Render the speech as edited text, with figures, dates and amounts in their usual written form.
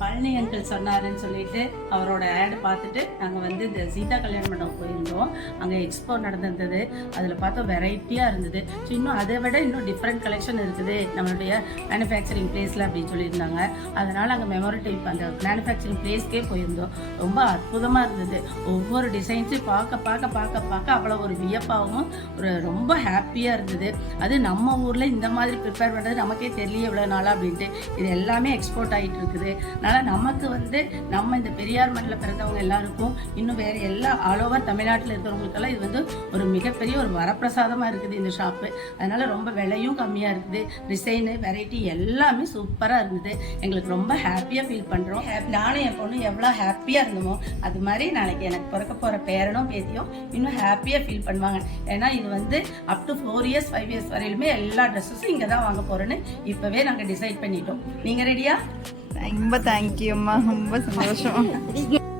Palani uncle சொன்னாருன்னு சொல்லிட்டு அவரோட ஆட் பார்த்துட்டு நாங்கள் வந்து இந்த சீதா கல்யாண மண்டபம் போயிருந்தோம். அங்கே எக்ஸ்போ நடந்திருந்தது. அதில் பார்த்தோம் வெரைட்டியாக இருந்தது. ஸோ இன்னும் அதை விட இன்னும் டிஃப்ரெண்ட் கலெக்ஷன் இருக்குது நம்மளுடைய மேனுஃபேக்சரிங் பிளேஸில் அப்படின்னு சொல்லியிருந்தாங்க. அதனால் அங்கே மெமோரேட்டிவ் அந்த மேனுஃபேக்சரிங் பிளேஸ்க்கே போயிருந்தோம். ரொம்ப அற்புதமாக இருந்தது. ஒவ்வொரு டிசைன்ஸையும் பார்க்க அவ்வளோ ஒரு வியப்பாகவும் ஒரு ரொம்ப ஹாப்பியாக இருந்தது. அது நம்ம ஊரில் இந்த மாதிரி ப்ரிப்பேர் பண்ணுறது நமக்கே தெரியல எவ்வளோ நாளாக அப்படின்ட்டு. இது எல்லாமே எக்ஸ்போர்ட் ஆகிட்டு இருக்குது. அதனால் நமக்கு வந்து நம்ம இந்த பெரியார் மண்ணில் பிறந்தவங்க எல்லாருக்கும் இன்னும் வேறு எல்லா ஆல் ஓவர் தமிழ்நாட்டில் இருக்கிறவங்களுக்கெல்லாம் இது வந்து ஒரு மிகப்பெரிய ஒரு வரப்பிரசாதமாக இருக்குது இந்த ஷாப்பு. அதனால் ரொம்ப விலையும் கம்மியாக இருக்குது. டிசைனு வெரைட்டி எல்லாமே சூப்பராக இருந்தது. எங்களுக்கு ரொம்ப ஹாப்பியாக ஃபீல் பண்ணுறோம். நானும் என் பொண்ணு எவ்வளோ ஹாப்பியாக இருந்தோமோ அது மாதிரி நாளைக்கு எனக்கு பிறக்க போகிற பேரனும் பேத்தியும் இன்னும் ஹாப்பியாக ஃபீல் பண்ணுவாங்க. ஏன்னா இது வந்து அப் டு 4 years 5 years வரையிலுமே எல்லா ட்ரெஸ்ஸஸும் இங்கே தான் வாங்க போகிறோன்னு இப்போவே நாங்கள் டிசைட் பண்ணிட்டோம். நீங்கள் ரெடியா? ரொம்ப தேங்க்யூம்மா, ரொம்ப சந்தோஷம்.